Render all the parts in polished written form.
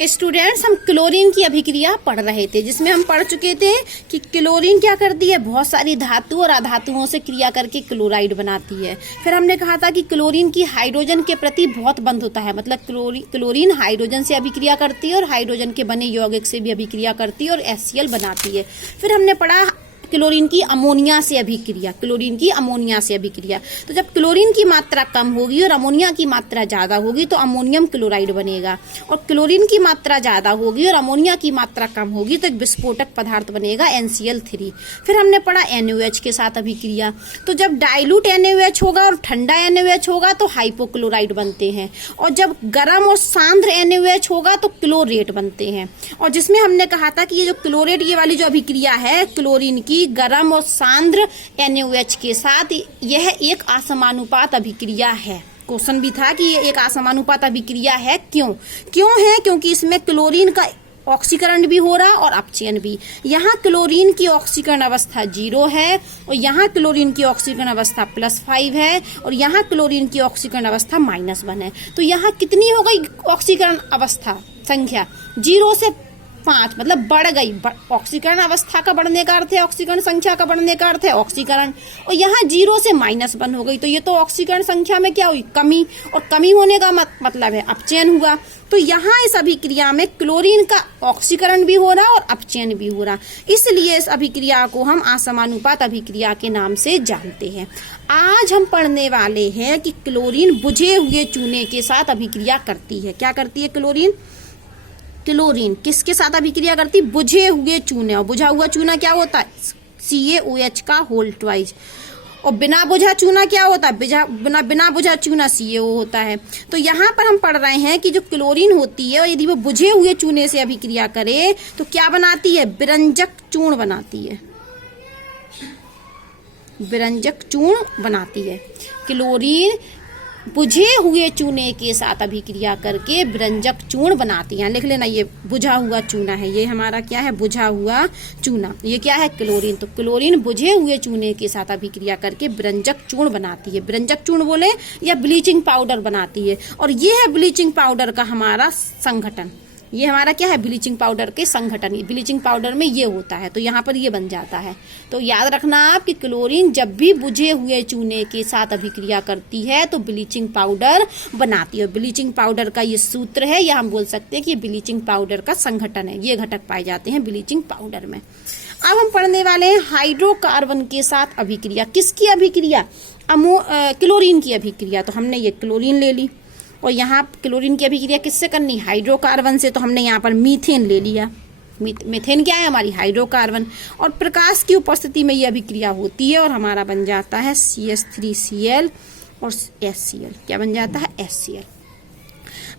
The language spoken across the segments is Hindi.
स्टूडेंट्स, हम क्लोरीन की अभिक्रिया पढ़ रहे थे, जिसमें हम पढ़ चुके थे कि क्लोरीन क्या करती है, बहुत सारी धातु और अधातुओं से क्रिया करके क्लोराइड बनाती है। फिर हमने कहा था कि क्लोरीन की हाइड्रोजन के प्रति बहुत बंध होता है, मतलब क्लोरीन हाइड्रोजन से अभिक्रिया करती है और हाइड्रोजन के बने यौगिक से भी अभिक्रिया करती है और HCl बनाती है। फिर हमने पढ़ा क्लोरीन की अमोनिया से अभिक्रिया, क्लोरीन की अमोनिया से अभिक्रिया। तो जब क्लोरीन की मात्रा कम होगी और अमोनिया की मात्रा ज्यादा होगी तो अमोनियम क्लोराइड बनेगा, और क्लोरीन की मात्रा ज्यादा होगी और अमोनिया की मात्रा कम होगी तो एक विस्फोटक पदार्थ बनेगा NCl3। फिर हमने पढ़ा NaOH के साथ अभिक्रिया। तो जब डाइल्यूट NaOH होगा और ठंडा NaOH होगा तो हाइपोक्लोराइड बनते हैं, और जब गर्म और सांद्र NaOH होगा तो क्लोरेट बनते हैं। और जिसमें हमने कहा था कि ये जो क्लोरेट, ये वाली जो अभिक्रिया है क्लोरीन की गरम और सांद्र NaOH के साथ, यह एक असमानुपात अभिक्रिया है। क्वेश्चन भी था कि ये एक असमानुपात अभिक्रिया है। क्यों है? क्योंकि इसमें क्लोरीन का ऑक्सीकरण भी हो रहा और अपचयन भी। यहाँ क्लोरीन की ऑक्सीकरण अवस्था 0 है और यहाँ क्लोरीन की ऑक्सीकरण अवस्था +5 है और यहाँ क्लोरीन की ऑक्सीकरण अवस्था -1 है। तो यहाँ कितनी हो गई ऑक्सीकरण अवस्था संख्या? 0 से 5, मतलब बढ़ गई। ऑक्सीकरण अवस्था का बढ़ने का अर्थ है, ऑक्सीकरण संख्या का बढ़ने का अर्थ है ऑक्सीकरण, और यहाँ 0 से -1 हो गई। तो ये तो ऑक्सीकरण संख्या में क्या हुई? कमी, और कमी होने का मतलब है अपचयन हुआ। तो यहाँ इस अभिक्रिया में क्लोरीन का ऑक्सीकरण भी हो रहा और अपचयन भी हो रहा, इसलिए इस अभिक्रिया को हम असमानुपात अभिक्रिया के नाम से जानते हैं। आज हम पढ़ने वाले हैं कि क्लोरीन बुझे हुए चूने के साथ अभिक्रिया करती है। क्या करती है क्लोरीन? क्लोरीन किसके साथ अभिक्रिया करती? बुझे हुए चूने। और बुझा हुआ चूना क्या होता है? CaOH का होल ट्वाइस। और बिना बुझा चूना क्या होता है? बिना बुझा चूना CaO होता है। तो यहाँ पर हम पढ़ रहे हैं कि जो क्लोरीन होती है और यदि वो बुझे हुए चूने से अभिक्रिया करे तो क्या बनाती है? विरंजक चूर्ण बनाती है। विरंजक चूर्ण बनाती है। क्लोरीन बुझे हुए चूने के साथ अभिक्रिया करके विरंजक चूर्ण बनाती है। लिख लेना, ये बुझा हुआ चूना है, ये हमारा क्या है? बुझा हुआ चूना। ये क्या है? क्लोरीन। तो क्लोरीन बुझे हुए चूने के साथ अभिक्रिया करके विरंजक चूर्ण बनाती है। विरंजक चूर्ण बोले या ब्लीचिंग पाउडर बनाती है। और ये है ब्लीचिंग पाउडर का हमारा संघटन। ये हमारा क्या है? ब्लीचिंग पाउडर के संघटन। ब्लीचिंग पाउडर में ये होता है, तो यहाँ पर ये बन जाता है। तो याद रखना आप कि क्लोरीन जब भी बुझे हुए चूने के साथ अभिक्रिया करती है तो ब्लीचिंग पाउडर बनाती है। ब्लीचिंग पाउडर का ये सूत्र है, या हम बोल सकते हैं कि ब्लीचिंग पाउडर का संघटन है। ये घटक पाए जाते हैं ब्लीचिंग पाउडर में। अब हम पढ़ने वाले हैं हाइड्रोकार्बन के साथ अभिक्रिया। किसकी अभिक्रिया? क्लोरीन की अभिक्रिया। तो हमने ये क्लोरीन ले ली, और यहाँ क्लोरीन की अभिक्रिया किससे करनी? हाइड्रोकार्बन से। तो हमने यहाँ पर मीथेन ले लिया। मीथेन क्या है? हमारी हाइड्रोकार्बन। और प्रकाश की उपस्थिति में ये अभिक्रिया होती है और हमारा बन जाता है CH3Cl और HCl। क्या बन जाता है? HCl।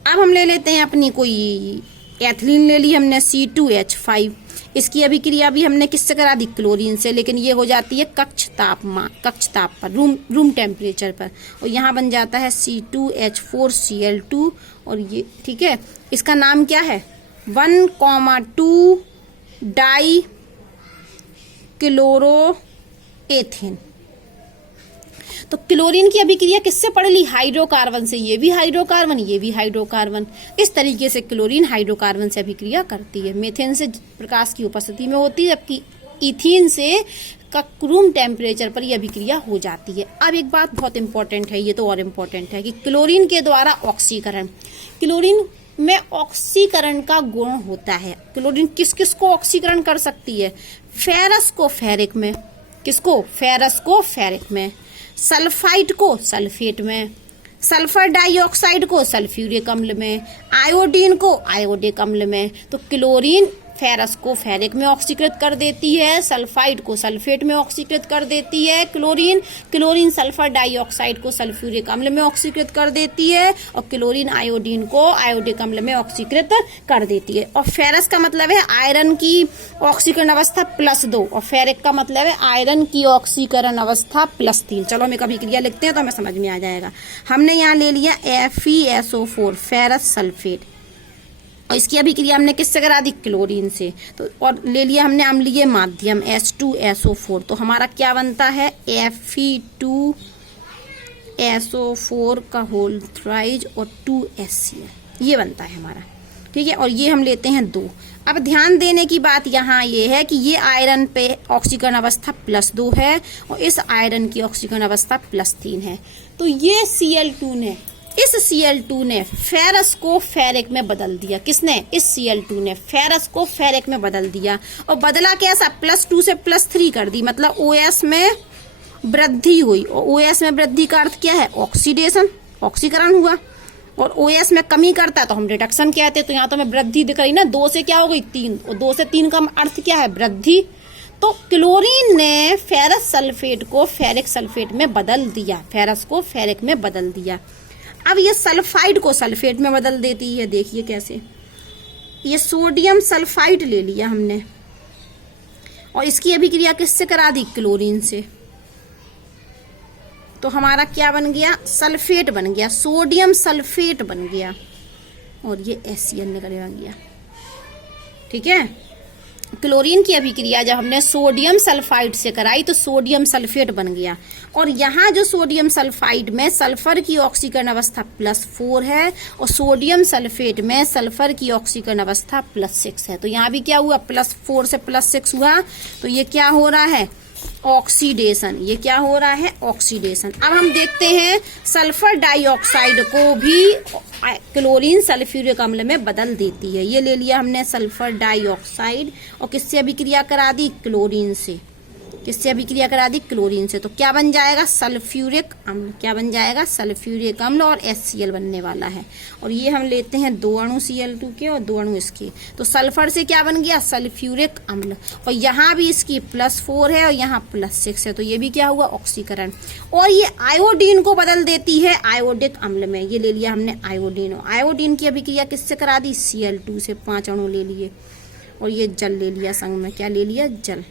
अब हम ले लेते हैं अपनी कोई एथिलीन ले ली हमने, C2H5। इसकी अभिक्रिया भी हमने किससे करा दी? क्लोरीन से, लेकिन ये हो जाती है कक्ष ताप पर, रूम टेम्परेचर पर। और यहाँ बन जाता है C2H4Cl2, और ये ठीक है। इसका नाम क्या है? 1,2 डाई क्लोरोएथेन। तो क्लोरीन की अभिक्रिया किससे पढ़ ली? हाइड्रोकार्बन से। ये भी हाइड्रोकार्बन, ये भी हाइड्रोकार्बन। इस तरीके से क्लोरीन हाइड्रोकार्बन से अभिक्रिया करती है। मीथेन से प्रकाश की उपस्थिति में होती है, जबकि इथीन से रूम टेम्परेचर पर यह अभिक्रिया हो जाती है। अब एक बात बहुत इंपॉर्टेंट है, ये तो और इम्पोर्टेंट है, कि क्लोरीन के द्वारा ऑक्सीकरण। क्लोरीन में ऑक्सीकरण का गुण होता है। क्लोरीन किस किस को ऑक्सीकरण कर सकती है? फेरस को फेरिक में। किसको? फेरस को फेरिक में। सल्फाइड को सल्फेट में। सल्फर डाइऑक्साइड को सल्फ्यूरिक अम्ल में। आयोडीन को आयोडिक अम्ल में। तो क्लोरीन फेरस को फेरिक में ऑक्सीकृत कर देती है, सल्फाइड को सल्फेट में ऑक्सीकृत कर देती है। क्लोरीन सल्फर डाइऑक्साइड को सल्फ्यूरिक अम्ल में ऑक्सीकृत कर देती है, और क्लोरीन आयोडीन को आयोडिक अम्ल में ऑक्सीकृत कर देती है। और फेरस का मतलब है आयरन की ऑक्सीकरण अवस्था +2, और फेरिक का मतलब है आयरन की ऑक्सीकरण अवस्था +3। चलो हम एक अभिक्रिया लिखते हैं तो हमें समझ में आ जाएगा। हमने यहाँ ले लिया FeSO4, फेरस सल्फेट, और इसकी अभिक्रिया हमने किससे करा दी? क्लोरीन से। तो और ले लिया हमने अम्लीय माध्यम H2SO4। तो हमारा क्या बनता है? Fe2SO4 का होल थ्राइज और 2HCl, ये बनता है हमारा। ठीक है, और ये हम लेते हैं 2। अब ध्यान देने की बात यहाँ ये है कि ये आयरन पे ऑक्सीकरण अवस्था +2 है और इस आयरन की ऑक्सीकरण अवस्था +3 है। तो ये Cl2 ने, इस Cl2 ने फेरस को फेरिक में बदल दिया। किसने? इस Cl2 ने फेरस को फेरिक में बदल दिया। और बदला कैसा? +2 से +3 कर दी, मतलब OS में वृद्धि हुई। और OS में वृद्धि का अर्थ क्या है? ऑक्सीडेशन, ऑक्सीकरण हुआ। और OS में कमी करता है तो हम रिडक्शन कहते हैं। तो यहाँ तो हमें वृद्धि दिख रही ना, 2 से क्या हो गई? 3, और 2 से 3 का अर्थ क्या है? वृद्धि। तो क्लोरीन ने फेरस सल्फेट को फेरिक सल्फेट में बदल दिया, फेरस को फेरिक में बदल दिया। अब ये सल्फाइड को सल्फेट में बदल देती है। देखिए कैसे, ये सोडियम सल्फाइड ले लिया हमने और इसकी अभिक्रिया किससे करा दी? क्लोरीन से। तो हमारा क्या बन गया? सल्फेट बन गया, सोडियम सल्फेट बन गया और ये HCl निकल गया। ठीक है, क्लोरीन की अभिक्रिया जब हमने सोडियम सल्फाइड से कराई तो सोडियम सल्फेट बन गया। और यहाँ जो सोडियम सल्फाइड में सल्फर की ऑक्सीकरण अवस्था +4 है और सोडियम सल्फेट में सल्फर की ऑक्सीकरण अवस्था +6 है। तो यहाँ भी क्या हुआ? +4 से +6 हुआ। तो ये क्या हो रहा है? ऑक्सीडेशन। ये क्या हो रहा है? ऑक्सीडेशन। अब हम देखते हैं सल्फर डाइऑक्साइड को भी क्लोरीन सल्फ्यूरिक अम्ल में बदल देती है। ये ले लिया हमने सल्फर डाइऑक्साइड और किससे अभिक्रिया करा दी? क्लोरीन से। किससे अभिक्रिया करा दी? क्लोरीन से। तो क्या बन जाएगा? सल्फ्यूरिक अम्ल। क्या बन जाएगा? सल्फ्यूरिक अम्ल और HCl बनने वाला है। और ये हम लेते हैं 2 अणु Cl2 के और 2 अणु इसके। तो सल्फर से क्या बन गया? सल्फ्यूरिक अम्ल। और यहाँ भी इसकी +4 है और यहाँ +6 है। तो ये भी क्या हुआ? ऑक्सीकरण। और ये आयोडीन को बदल देती है आयोडिक अम्ल में। ये ले लिया हमने आयोडीन। आयोडीन की अभिक्रिया किससे करा दी? Cl2 से। 5 अणु ले लिए और ये जल ले लिया संग में। क्या ले लिया? जल।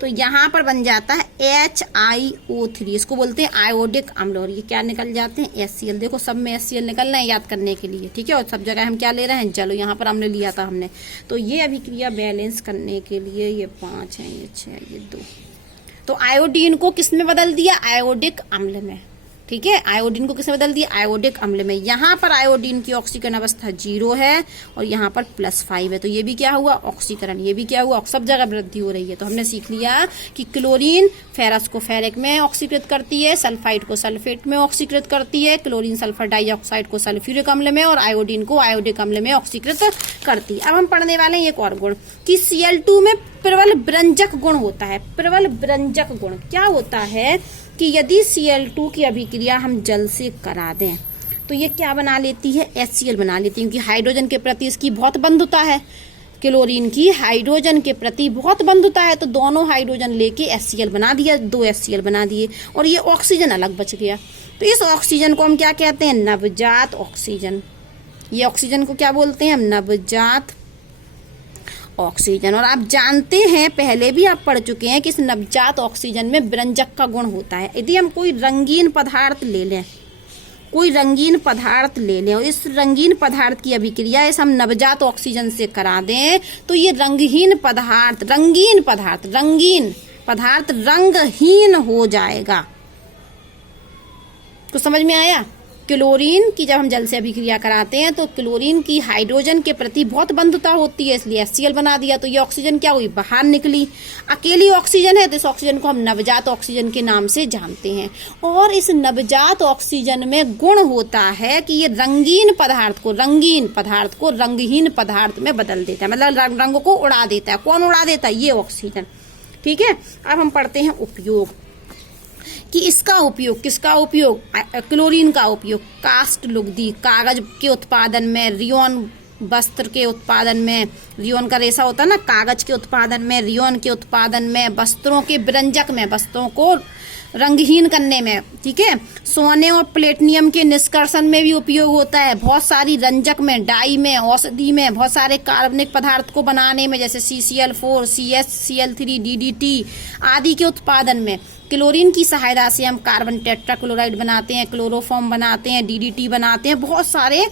तो यहाँ पर बन जाता है HiO3, इसको बोलते हैं आयोडिक अम्ल। और ये क्या निकल जाते हैं? HCl। देखो सब में HCl निकल रहे हैं याद करने के लिए। ठीक है, और सब जगह हम क्या ले रहे हैं? जल। यहाँ पर हमने लिया था हमने। तो ये अभिक्रिया बैलेंस करने के लिए ये 5 है, ये 6, ये 2। तो आयोडीन को किस में बदल दिया? आयोडिक अम्ल में। ठीक है, आयोडीन को किसने बदल दिया? आयोडिक अम्ल में। यहाँ पर आयोडीन की ऑक्सीकरण अवस्था 0 है और यहाँ पर +5 है। तो ये भी क्या हुआ? ऑक्सीकरण। ये भी क्या हुआ? सब जगह वृद्धि हो रही है। तो हमने सीख लिया कि क्लोरीन फेरस को फेरिक में ऑक्सीकृत करती है, सल्फाइड को सल्फेट में ऑक्सीकृत करती है, क्लोरीन सल्फर डाइऑक्साइड को सल्फ्यूरिक अम्ल में और आयोडीन को आयोडिक अम्ल में ऑक्सीकृत करती है। अब हम पढ़ने वाले हैं एक और गुण कि Cl2 में प्रबल व्यंजक गुण होता है। प्रबल व्यंजक गुण क्या होता है कि यदि Cl2 की अभिक्रिया हम जल से करा दें तो ये क्या बना लेती है? HCl बना लेती है, क्योंकि हाइड्रोजन के प्रति इसकी बहुत बंधुता है। क्लोरीन की हाइड्रोजन के प्रति बहुत बंधुता है, तो दोनों हाइड्रोजन लेके HCl बना दिया, 2 HCl बना दिए और ये ऑक्सीजन अलग बच गया। तो इस ऑक्सीजन को हम क्या कहते हैं? नवजात ऑक्सीजन। ये ऑक्सीजन को क्या बोलते हैं हम? नवजात ऑक्सीजन। और आप जानते हैं, पहले भी आप पढ़ चुके हैं कि इस नवजात ऑक्सीजन में व्यंजक का गुण होता है। यदि हम कोई रंगीन पदार्थ ले लें, कोई रंगीन पदार्थ ले लें और इस रंगीन पदार्थ की अभिक्रिया इस हम नवजात ऑक्सीजन से करा दें तो ये रंगहीन पदार्थ रंगहीन हो जाएगा। तो समझ में आया? क्लोरीन की जब हम जल से अभिक्रिया कराते हैं तो क्लोरीन की हाइड्रोजन के प्रति बहुत बंधुता होती है, इसलिए HCl बना दिया। तो ये ऑक्सीजन क्या हुई? बाहर निकली। अकेली ऑक्सीजन है तो इस ऑक्सीजन को हम नवजात ऑक्सीजन के नाम से जानते हैं। और इस नवजात ऑक्सीजन में गुण होता है कि ये रंगीन पदार्थ को रंगहीन पदार्थ में बदल देता है, मतलब रंग को उड़ा देता है। कौन उड़ा देता है? ये ऑक्सीजन। ठीक है, अब हम पढ़ते हैं उपयोग कि इसका उपयोग, किसका उपयोग? क्लोरीन का उपयोग काष्ठ लुगदी, कागज के उत्पादन में, रियोन वस्त्र के उत्पादन में, रियोन का रेशा होता है ना, कागज के उत्पादन में, रियोन के उत्पादन में, वस्त्रों के व्यंजक में, वस्त्रों को रंगहीन करने में। ठीक है, सोने और प्लेटिनियम के निष्कर्षण में भी उपयोग होता है। बहुत सारी रंजक में, डाई में, औषधि में, बहुत सारे कार्बनिक पदार्थ को बनाने में, जैसे CCl4, CS, Cl3, DDT आदि के उत्पादन में क्लोरीन की सहायता से हम कार्बन टेट्राक्लोराइड बनाते हैं, क्लोरोफॉर्म बनाते हैं, DDT बनाते हैं, बहुत सारे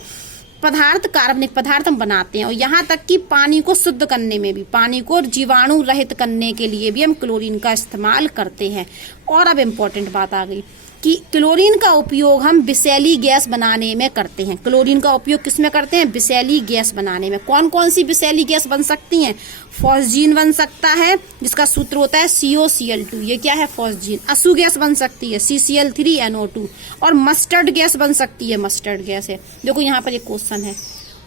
पदार्थ, कार्बनिक पदार्थ हम बनाते हैं। और यहाँ तक कि पानी को शुद्ध करने में भी, पानी को जीवाणु रहित करने के लिए भी हम क्लोरीन का इस्तेमाल करते हैं। और अब इम्पोर्टेंट बात आ गई कि क्लोरीन का उपयोग हम विषैली गैस बनाने में करते हैं। क्लोरीन का उपयोग किस में करते हैं? विषैली गैस बनाने में। कौन कौन सी विषैली गैस बन सकती हैं? फॉस्जीन बन सकता है, जिसका सूत्र होता है COCl2। ये क्या है? फॉस्जीन। असु गैस बन सकती है CCl3NO2। और मस्टर्ड गैस बन सकती है, मस्टर्ड गैस है। देखो यहाँ पर एक क्वेश्चन है,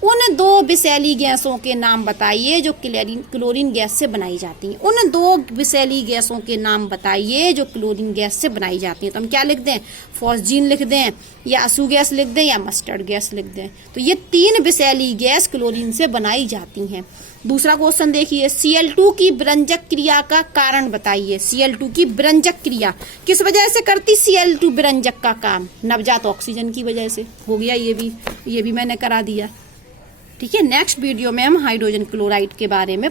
उन दो विषैली गैसों के नाम बताइए जो क्लोरीन गैस से बनाई जाती हैं। उन दो विषैली गैसों के नाम बताइए जो क्लोरीन गैस से बनाई जाती हैं। तो हम क्या लिख दें? फॉस्जीन लिख दें, या असु गैस लिख दें, या मस्टर्ड गैस लिख दें। तो ये 3 विषैली गैस क्लोरीन से बनाई जाती हैं। दूसरा क्वेश्चन देखिए, Cl2 की विरंजक क्रिया का कारण बताइए। Cl2 की विरंजक क्रिया किस वजह से करती Cl2 विरंजक का काम? नवजात ऑक्सीजन की वजह से। हो गया ये भी मैंने करा दिया। ठीक है, नेक्स्ट वीडियो में हम हाइड्रोजन क्लोराइड के बारे में